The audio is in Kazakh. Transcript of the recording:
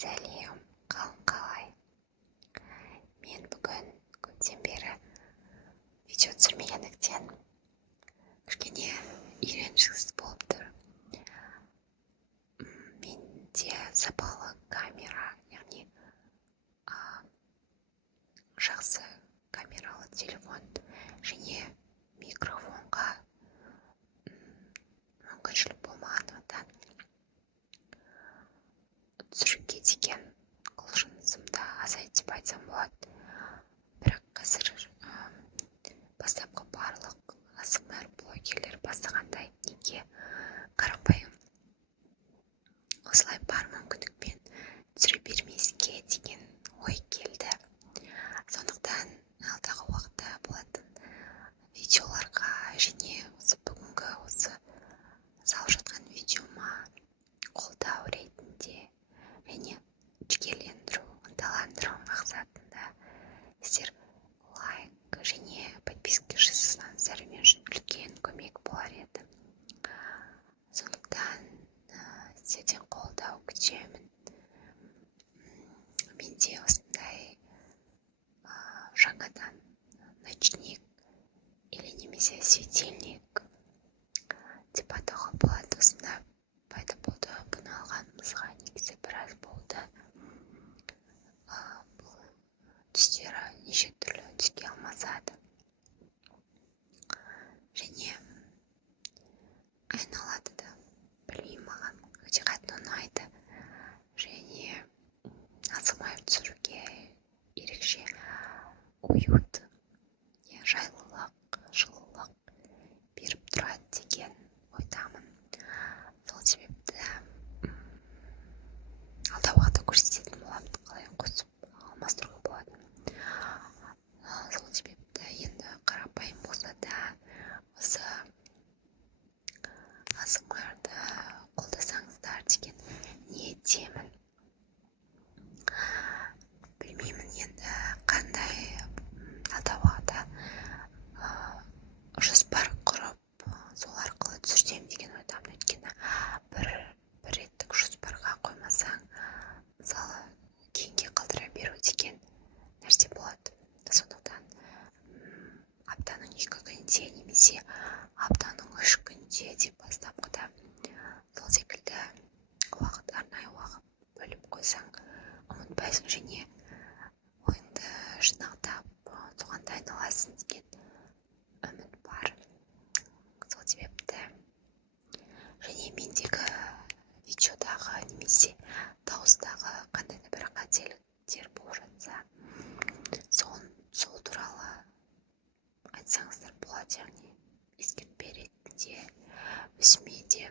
Сәлем, қалай? Мен бүгін көптен бері видео түсірмегендіктен кішкене үйреншіксіз болып тұр. Менде сапалы камера, яғни жақсы камералы телефон және микрофонға мүмкіншілік болмағандықтан түсіруге деген құлшынысымды азайды деп айтсам болады. Бірақ қазір бастапқы барлық ASMR блогерлер бастағандай неге қарапайым осылай бар мүмкіндікпен түсіре бермеске деген ой келді. Сондықтан алдағы уақытта болатын видеоларға және осы бүгінгі осы салып жатқан видеома қолдау ретінде және жігерлендіру, ынталандыру мақсатында сіздер лайк және подписка жасасаңыздар мен үшін үлкен көмек болар еді. Сондықтан сіздерден қолдау күтемін. Менде осындай жаңадан ночник или немесе светильник деп атауға болады. Осында пайда болды. Бұны алғанымызға негізі біраз болды. Бұл түстері неше түрлі түске алмасады. Және айналады да. Білмеймін, маған өте қатты ұнайды. Және ASMR түсіруге ерекше уют, жайлылық, жылылық беріп тұрады деген ойдамын. Сол себепті алдағы уақытта көрсететін боламын, қалай қосып алмастыруға болады. Сол себепті енді қарапайым болса да осы ASMR-ды қолдасаңыздар деген ниеттемін. Білмеймін енді қандай алдағы уақытта жоспар құрып сол арқылы түсірсем деген ойдамын. Өйткені бір реттік жоспарға қоймасаң, мысалы кейінге қалдыра беру деген нәрсе болады. Сондықтан аптаның 2 күнде немесе аптаның 3 күнде деп бастапқыда сол секілді арнайы уақыт бөліп қойсаң ұмытпайсың және ойыңды жинақтап соған дайындаласың деген үміт бар. Сол себепті және мендегі видеодағы немесе дауыстағы қандай да бір қателіктер болып жатса, сол туралы айтсаңыздар болады. Яғни ескертпе ретінде өзіме де